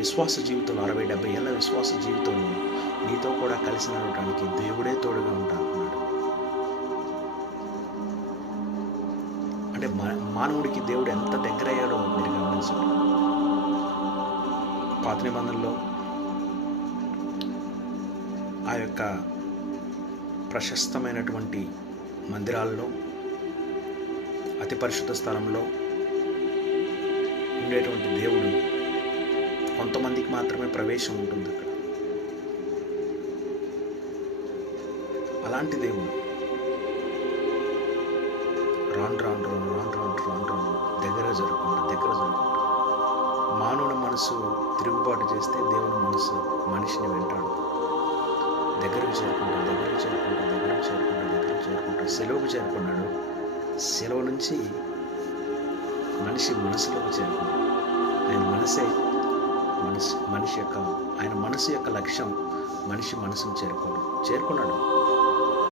విశ్వాస జీవితంలో 60-70 ఏళ్ళ విశ్వాస జీవితంలో నీతో కూడా కలిసి నడవడానికి దేవుడే తోడుగా ఉంటాడు. అంటే మానవుడికి దేవుడు ఎంత దగ్గర అయ్యాడో మీరు గమనించండి. పాత నిబంధనలో ఆ యొక్క ప్రశస్తమైనటువంటి మందిరాల్లో, అతి పరిశుద్ధ స్థలంలో ఉండేటువంటి దేవుడు కొంతమందికి మాత్రమే ప్రవేశం ఉంటుంది అక్కడ. అలాంటి దేవుడు రాను దగ్గర జరుగుకుంటా మానవుని మనసు తిరుగుబాటు చేస్తే దేవుని మనసు మనిషిని వెంటాడు. దగ్గరకు చేరుకుంటా సెలవుకు చేరుకున్నాడు. సెలవు నుంచి మనిషి మనసులోకి చేరుకున్నాడు. ఆయన మనసు యొక్క లక్ష్యం మనిషి మనసును చేరుకున్నాడు.